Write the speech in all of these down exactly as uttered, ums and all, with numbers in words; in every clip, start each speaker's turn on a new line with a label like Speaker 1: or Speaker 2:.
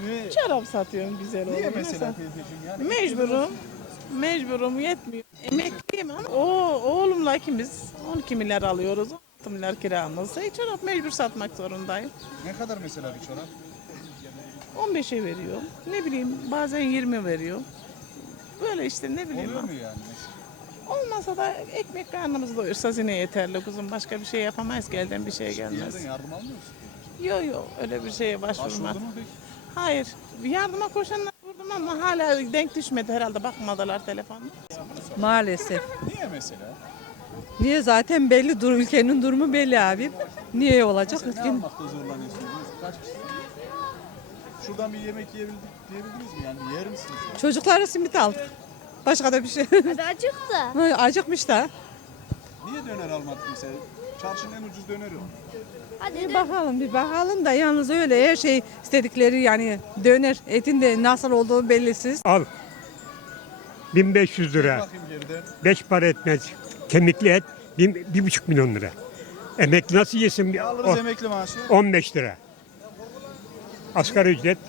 Speaker 1: Ne,
Speaker 2: Çorap satıyorum güzel olur.
Speaker 1: niye
Speaker 2: Mesela
Speaker 1: mesela teyzeciğim yani?
Speaker 2: mecburum. Mecburum yetmiyor. Emekliyim ama o oğlumla ikimiz on iki milyar alıyoruz. altı milyar kiramız. E, çorap mecbur satmak zorundayım.
Speaker 1: Ne kadar mesela bir çorap?
Speaker 2: on beşe veriyor. Ne bileyim bazen yirmi veriyor. Böyle işte ne bileyim.
Speaker 1: Oluyor
Speaker 2: ama.
Speaker 1: mu yani mesela?
Speaker 2: Olmasa da ekmek karnımızı doyursa yine yeterli kuzum. Başka bir şey yapamayız ki elden bir şey
Speaker 1: Bir
Speaker 2: gelmez.
Speaker 1: yerden yardım almıyor musun?
Speaker 2: Yok yok öyle bir şeye başvurmadım.
Speaker 1: Başvurdu mu peki?
Speaker 2: Hayır. Yardıma koşanlar vurdum ama hala denk düşmedi herhalde bakmadılar telefonla.
Speaker 3: Maalesef.
Speaker 1: Niye mesela?
Speaker 3: Niye zaten belli dur ülkenin durumu belli abi. Niye olacak?
Speaker 1: Mesela ne
Speaker 3: Ülkenin-
Speaker 1: almakta zorlanıyorsunuz? Kaç kişi? Şuradan bir yemek yiyebildik diyebildiniz mi? Yani yer misiniz? Yani?
Speaker 3: Çocuklara simit aldık. Başka da bir şey.
Speaker 4: Hadi acıktı.
Speaker 3: Acıkmış da.
Speaker 1: Niye döner almadık mesela? Çarşının en ucuz döneri o.
Speaker 4: Hadi
Speaker 3: Bir
Speaker 4: de
Speaker 3: bakalım bir bakalım da yalnız öyle her şey istedikleri yani döner etin de nasıl olduğu bellisiz.
Speaker 5: Al. bin beş yüz lira.
Speaker 1: Bakayım geriden.
Speaker 5: Beş para etmez. Kemikli et bin, bir buçuk milyon lira. Emekli nasıl yesin? Bir-
Speaker 1: Alırız
Speaker 5: o-
Speaker 1: emekli maaşı.
Speaker 5: on beş lira. Asgari ücret.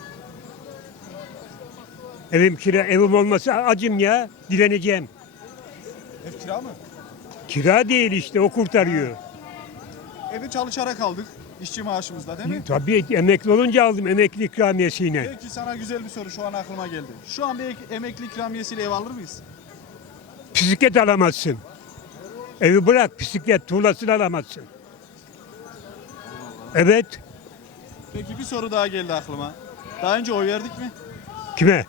Speaker 5: Evim kira, evim olmasa acım ya. Dileneceğim.
Speaker 1: Ev kira mı?
Speaker 5: Kira değil işte o kurtarıyor.
Speaker 1: Evi çalışarak aldık. İşçi maaşımızla değil mi?
Speaker 5: Tabii emekli olunca aldım emekli ikramiyesiyle.
Speaker 1: Peki sana güzel bir soru şu an aklıma geldi. Şu an bir ek- emekli ikramiyesiyle ev alır mıyız?
Speaker 5: Bisiklet alamazsın. Evi bırak bisiklet tuğlasını alamazsın. Evet.
Speaker 1: Peki bir soru daha geldi aklıma. Daha önce oy verdik mi?
Speaker 5: Kime?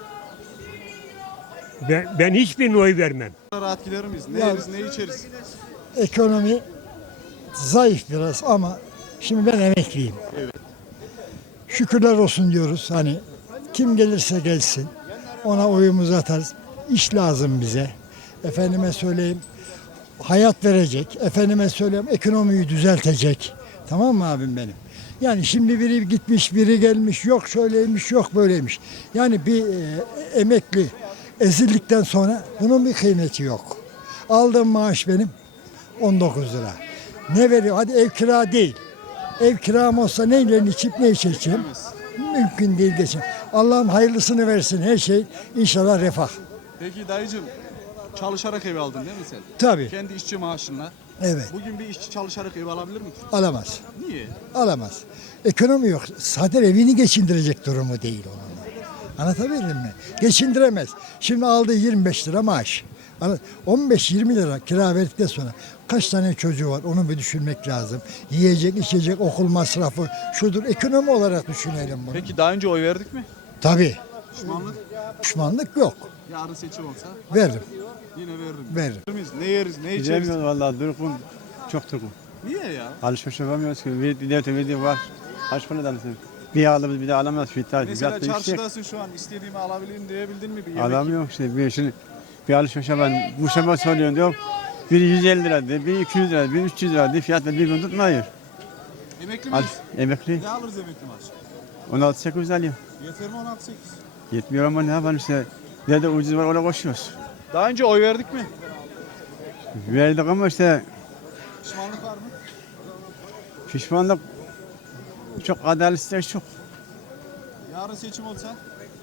Speaker 5: Ben, ben hiçbirine oy vermem.
Speaker 1: Rahat gider miyiz? Ne yeriz, ne içeriz?
Speaker 6: Ekonomi zayıf biraz ama şimdi ben emekliyim.
Speaker 1: Evet.
Speaker 6: Şükürler olsun diyoruz. Hani kim gelirse gelsin ona oyumuzu atarız. İş lazım bize. Efendime söyleyeyim hayat verecek. Efendime söyleyeyim ekonomiyi düzeltecek. Tamam mı abim benim? Yani şimdi biri gitmiş, biri gelmiş, yok şöyleymiş, yok böyleymiş. Yani bir e, emekli ezildikten sonra bunun bir kıymeti yok. Aldığım maaş benim on dokuz lira. Ne veriyor? Hadi ev kira değil. Ev kiram olsa neyle içip ne içeceğim? Mümkün değil geçin. Allah'ım hayırlısını versin her şey. İnşallah refah.
Speaker 1: Peki dayıcım çalışarak ev aldın değil mi sen?
Speaker 6: Tabii.
Speaker 1: Kendi işçi maaşınla.
Speaker 6: Evet.
Speaker 1: Bugün bir işçi çalışarak ev alabilir mi? ki?
Speaker 6: Alamaz.
Speaker 1: Niye?
Speaker 6: Alamaz. Ekonomi yok. Zaten evini geçindirecek durumu değil onun. Anlatabildim mi? Geçindiremez. Şimdi aldığı yirmi beş lira maaş. on beş yirmi lira kira verdikten sonra kaç tane çocuğu var onu bir düşünmek lazım. Yiyecek, içecek, okul masrafı şudur. Ekonomi olarak düşünelim bunu.
Speaker 1: Peki daha önce oy verdik mi?
Speaker 6: Tabii.
Speaker 1: Pişmanlık.
Speaker 6: Pişmanlık yok.
Speaker 1: Yarın seçim olsa
Speaker 6: Veririm.
Speaker 1: yine veririm.
Speaker 6: Veririm.
Speaker 1: Miyiz? Ne yeriz, ne içeriz?
Speaker 7: Gidemiyoruz vallahi durgun. Çok durgun.
Speaker 1: Niye ya?
Speaker 7: Alışveriş yapamıyoruz ki. Bir devletin verdiği var. Kaç paradan sen? Bir alımız bir de alamıyoruz. Fiyatlar,
Speaker 1: Mesela
Speaker 7: fiyatlar yüksek.
Speaker 1: çarşıdasın şu an istediğimi alabileyim diyebildin mi bir yemek?
Speaker 7: Alamıyorum işte. Bir, şimdi bir alışveriş yapan bu şema soruyor diyor. Biri yüz elli lira diyor, biri iki yüz lira, biri üç yüz lira diyor. Fiyatlar birbirini tutmuyor.
Speaker 1: Emekli
Speaker 7: Al,
Speaker 1: miyiz?
Speaker 7: emekli
Speaker 1: Ne alırız emekli maaşı?
Speaker 7: on altı sekiz yüz alıyor.
Speaker 1: Yeter mi on altı sekiz?
Speaker 7: Yetmiyor ama ne yapalım işte. Nerede ucuz var oraya koşuyoruz.
Speaker 1: Daha önce oy verdik mi?
Speaker 7: Verdik ama işte
Speaker 1: Pişmanlık var mı?
Speaker 7: pişmanlık çok adaletli çok.
Speaker 1: Yarın seçim olsa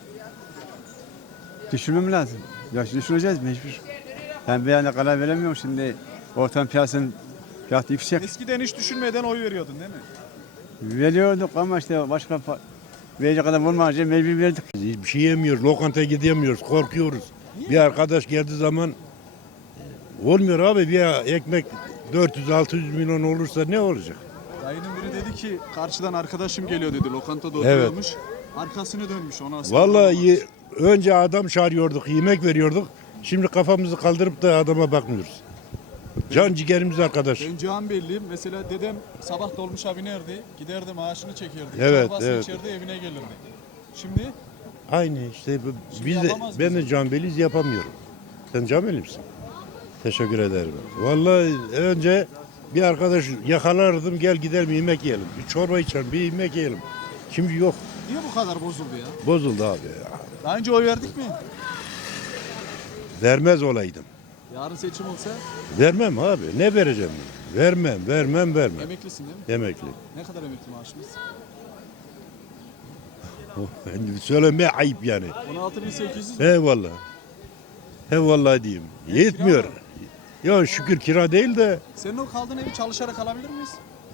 Speaker 7: Düşünmem lazım. Ya düşüneceğiz mecbur. Ben bir yana karar veremiyorum şimdi. Ortam piyasanın fiyatı yüksek.
Speaker 1: eskiden hiç düşünmeden oy veriyordun değil mi?
Speaker 7: Veriyorduk ama işte başka fa- verecek kadar bulmayınca mecbur verdik.
Speaker 8: Hiçbir şey yemiyoruz, lokantaya gidemiyoruz, korkuyoruz. Bir arkadaş geldiği zaman olmuyor abi, bir ekmek dört yüz altı yüz milyon olursa ne olacak?
Speaker 1: Dayının biri dedi ki karşıdan arkadaşım geliyor dedi lokantada
Speaker 8: Evet.
Speaker 1: oturuyormuş. Arkasını dönmüş ona.
Speaker 8: Vallahi ye- önce adam çağırıyorduk, yemek veriyorduk. Şimdi kafamızı kaldırıp da adama bakmıyoruz. Can ciğerimiz arkadaş.
Speaker 1: Ben Cihan Belliyim. Mesela dedem sabah dolmuşa binerdi. Giderdi maaşını çekerdi.
Speaker 8: Evet,
Speaker 1: Çorbasını
Speaker 8: evet.
Speaker 1: içerdi evine gelirdi. Şimdi
Speaker 8: Aynı işte bu-
Speaker 1: Şimdi
Speaker 8: biz de,
Speaker 1: yapamaz
Speaker 8: ben de
Speaker 1: mısın?
Speaker 8: Canbeliz yapamıyorum. Sen Canbeli misin? Teşekkür ederim. Vallahi önce bir arkadaş yakalardım, gel gidelim yemek yiyelim. Bir çorba içelim, bir yemek yiyelim. Şimdi yok.
Speaker 1: niye bu kadar bozuldu ya?
Speaker 8: Bozuldu abi ya.
Speaker 1: Daha önce oy verdik mi?
Speaker 8: Vermez olaydım.
Speaker 1: Yarın seçim olsa
Speaker 8: Vermem abi. Ne vereceğim? Vermem, vermem, vermem.
Speaker 1: emeklisin değil mi?
Speaker 8: Emekli.
Speaker 1: Ne kadar emekli maaşımız?
Speaker 8: Ben söylemeye ayıp yani.
Speaker 1: on altı bin sekiz yüz.
Speaker 8: He vallahi. He vallahi diyeyim.
Speaker 1: Ne,
Speaker 8: Yetmiyor.
Speaker 1: kira mı?
Speaker 8: Ya şükür kira değil de
Speaker 1: Senin o kaldığın evi çalışarak alabilir miyiz?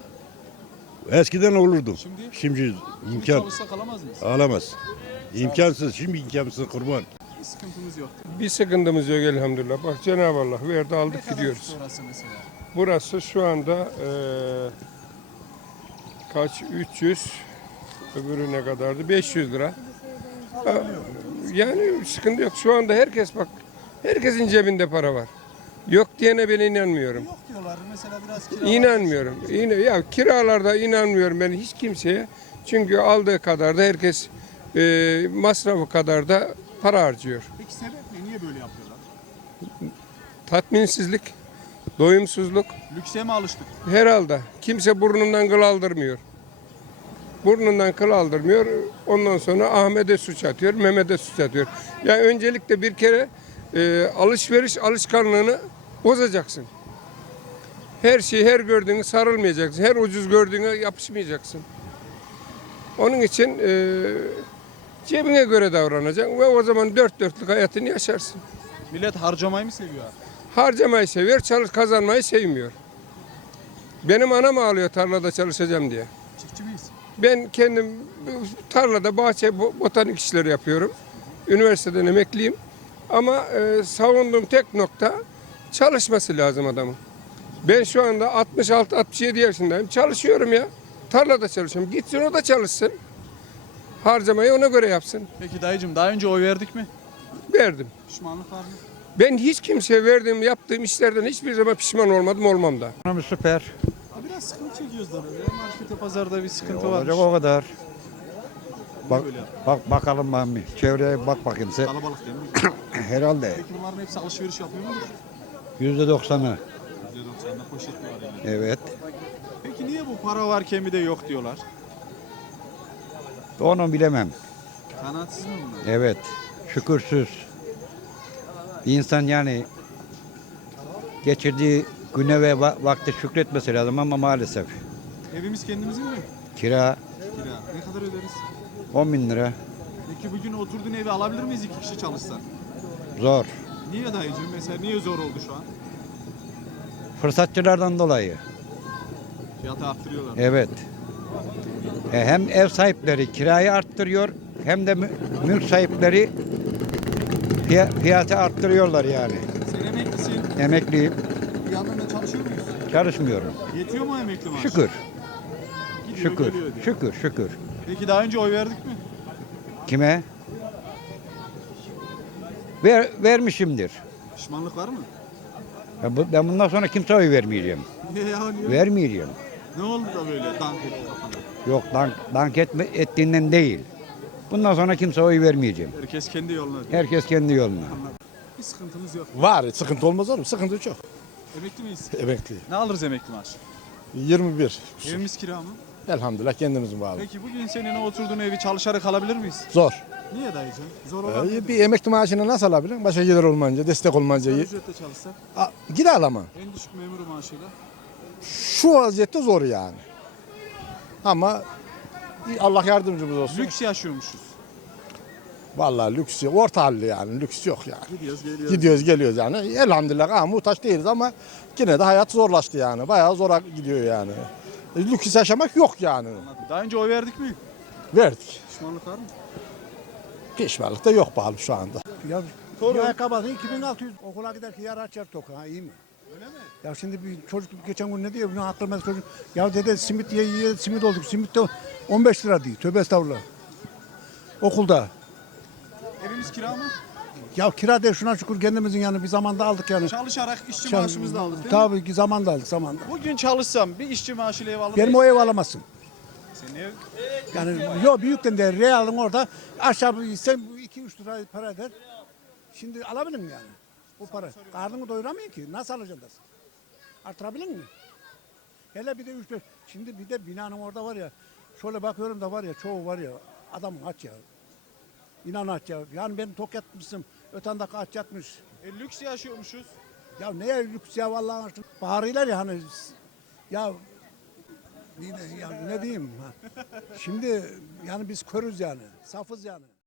Speaker 8: eskiden olurdu.
Speaker 1: Şimdi?
Speaker 8: Şimdi
Speaker 1: Şimdi
Speaker 8: imkan
Speaker 1: çalışsa kalamaz mıyız?
Speaker 8: alamaz. İmkansız. Şimdi imkansız kurban.
Speaker 1: Bir sıkıntımız yok.
Speaker 9: Bir sıkıntımız yok elhamdülillah. Bak Cenab-ı Allah verdi
Speaker 1: Ne
Speaker 9: aldık
Speaker 1: kadar
Speaker 9: gidiyoruz.
Speaker 1: orası mesela?
Speaker 9: Burası şu anda eee, kaç üç yüz, öbürü ne kadardı? beş yüz lira. Ha, yani sıkıntı yok. Şu anda herkes bak herkesin cebinde para var. Yok diyene ben inanmıyorum.
Speaker 1: Yok diyorlar. Mesela biraz kira.
Speaker 9: İnanmıyorum. İna, ya kiralarda inanmıyorum ben hiç kimseye. Çünkü aldığı kadar da herkes eee masrafı kadar da para harcıyor.
Speaker 1: Peki sebep ne? Niye böyle yapıyorlar?
Speaker 9: Tatminsizlik, doyumsuzluk.
Speaker 1: Lükse mi alıştık?
Speaker 9: Herhalde. Kimse burnundan kıl aldırmıyor. Burnundan kıl aldırmıyor. Ondan sonra Ahmet'e suç atıyor, Mehmet'e suç atıyor. Yani öncelikle bir kere e, alışveriş alışkanlığını bozacaksın. Her şeyi her gördüğünü sarılmayacaksın. Her ucuz gördüğüne yapışmayacaksın. Onun için e, cebine göre davranacaksın ve o zaman dört dörtlük hayatını yaşarsın.
Speaker 1: Millet harcamayı mı seviyor abi?
Speaker 9: Harcamayı seviyor, çalış kazanmayı sevmiyor. Benim anam ağlıyor tarlada çalışacağım diye.
Speaker 1: Çiftçi miyiz?
Speaker 9: Ben kendim tarlada bahçe bo- botanik işleri yapıyorum. Üniversiteden emekliyim. Ama e, savunduğum tek nokta çalışması lazım adamın. Ben şu anda altmış altı altmış yedi yaşındayım. Çalışıyorum ya. Tarlada çalışıyorum. Gitsin o da çalışsın. Harcamayı ona göre yapsın.
Speaker 1: Peki dayıcım daha önce oy verdik mi?
Speaker 9: Verdim.
Speaker 1: Pişmanlık var mı?
Speaker 9: Ben hiç kimseye verdiğim, yaptığım işlerden hiçbir zaman pişman olmadım, olmam da.
Speaker 10: Ekonomi süper.
Speaker 1: Ha, biraz sıkıntı çekiyoruz da böyle. Markete pazarda bir sıkıntı var.
Speaker 10: Olacak o kadar. Bak,
Speaker 1: Böyle yaptın?
Speaker 10: bak bakalım mami. Çevreye bak bakayım sen.
Speaker 1: Kalabalık değil mi?
Speaker 10: Herhalde
Speaker 1: Peki bunların hepsi alışveriş yapıyor mu?
Speaker 10: yüzde doksanı.
Speaker 1: yüzde doksanda poşet var yani.
Speaker 10: Evet.
Speaker 1: Peki niye bu para varken bir de yok diyorlar?
Speaker 10: Onu bilemem.
Speaker 1: Kanaatsiz mi bunlar?
Speaker 10: Evet. Şükürsüz. İnsan yani geçirdiği güne ve va- vakti şükretmesi lazım ama maalesef.
Speaker 1: Evimiz kendimizin mi?
Speaker 10: Kira
Speaker 1: Kira. Ne kadar öderiz?
Speaker 10: on bin lira.
Speaker 1: Peki bugün oturduğun evi alabilir miyiz iki kişi çalışsan?
Speaker 10: Zor.
Speaker 1: Niye dayıcım? Mesela niye zor oldu şu an?
Speaker 10: Fırsatçılardan dolayı.
Speaker 1: Fiyatı arttırıyorlar.
Speaker 10: Evet. E, hem ev sahipleri kirayı arttırıyor hem de mü- mülk sahipleri fiya- fiyatı arttırıyorlar yani.
Speaker 1: Sen emeklisin.
Speaker 10: Emekliyim,
Speaker 1: Bir yandan da çalışıyor muyuz?
Speaker 10: çalışmıyorum.
Speaker 1: Yetiyor mu emekli maaşı?
Speaker 10: Şükür,
Speaker 1: Gidiyor,
Speaker 10: şükür,
Speaker 1: geliyor diyor.
Speaker 10: şükür, şükür.
Speaker 1: Peki daha önce oy verdik mi?
Speaker 10: Kime? Ver, vermişimdir.
Speaker 1: Pişmanlık var mı?
Speaker 10: Ben, bu- ben bundan sonra kimseye oy vermeyeceğim.
Speaker 1: Niye ya? Niye?
Speaker 10: Vermeyeceğim.
Speaker 1: Ne oldu da böyle dank etti kafana?
Speaker 10: Yok dank, dank etme, ettiğinden değil. Bundan sonra kimseye oy vermeyeceğim.
Speaker 1: Herkes kendi yoluna.
Speaker 10: Herkes kendi yoluna.
Speaker 1: Bir sıkıntımız yok.
Speaker 11: Var, sıkıntı olmaz olur mu? Sıkıntı çok.
Speaker 1: Emekli miyiz?
Speaker 11: Emekli.
Speaker 1: Ne alırız emekli maaşı?
Speaker 11: yirmi bir.
Speaker 1: Evimiz kira mı?
Speaker 11: Elhamdülillah kendimizin bağlı.
Speaker 1: Peki bugün senin o oturduğun evi çalışarak alabilir miyiz?
Speaker 11: Zor.
Speaker 1: Niye dayıcım? Zor olan
Speaker 11: Ee,
Speaker 1: nedir?
Speaker 11: bir emekli maaşını nasıl alabilir? Başka gelir olmayınca, destek olmayınca.
Speaker 1: Asgari ücretle çalışsak
Speaker 11: A, gider ama.
Speaker 1: en düşük memur maaşıyla.
Speaker 11: Şu vaziyette zor yani. Ama Allah yardımcımız olsun.
Speaker 1: Lüks yaşıyormuşuz.
Speaker 11: Vallahi lüks yok. Orta halli yani. Lüks yok yani.
Speaker 1: Gidiyoruz geliyoruz.
Speaker 11: Gidiyoruz geliyoruz yani. Elhamdülillah ha, muhtaç değiliz ama yine de hayat zorlaştı yani. Bayağı zora gidiyor yani. E, Lüks yaşamak yok yani.
Speaker 1: Daha önce oy verdik mi?
Speaker 11: Verdik.
Speaker 1: Pişmanlık var mı?
Speaker 11: Pişmanlık da yok pahalı şu anda.
Speaker 12: Ya
Speaker 1: Torun.
Speaker 12: bir ayakkabı iki bin altı yüz okula giderken yer açar toka ha iyi mi?
Speaker 1: Öyle mi?
Speaker 12: Ya şimdi bir çocuk geçen gün ne diyor? Benim aklıma çocuk. Ya dede simit ye ye simit olduk. Simit de on beş lira diyor. Tövbe estağfurullah. Okulda.
Speaker 1: Evimiz kira mı?
Speaker 12: Ya kira değil şuna şükür kendimizin yani bir zamanda aldık yani.
Speaker 1: Çalışarak işçi
Speaker 12: Çal-
Speaker 1: maaşımızı da aldık değil mi?
Speaker 12: Tabii ki zamanda aldık zamanda.
Speaker 1: Bugün çalışsam bir işçi maaşıyla ev alır
Speaker 12: Benim
Speaker 1: mıyız?
Speaker 12: o ev alamazsın.
Speaker 1: Senin ev
Speaker 12: Yani yok büyükten de realın orada aşağı sen iki üç lira para eder. Şimdi alabilir mi yani? Bu para. Karnını doyuramıyor ki. Nasıl alacaksın? Artırabilir mi? Hele bir de üç beş. Şimdi bir de binanın orada var ya. Şöyle bakıyorum da var ya çoğu var ya. Adam aç ya. İnan aç ya. Yani ben tok yatmışım. Ötendeki aç yatmış.
Speaker 1: e, lüks yaşıyormuşuz.
Speaker 12: Ya neye lüks ya vallahi aşkına. Bağırıyorlar ya hani. Ya Ne, yani ne diyeyim? Ha. Şimdi yani biz körüz yani. Safız yani.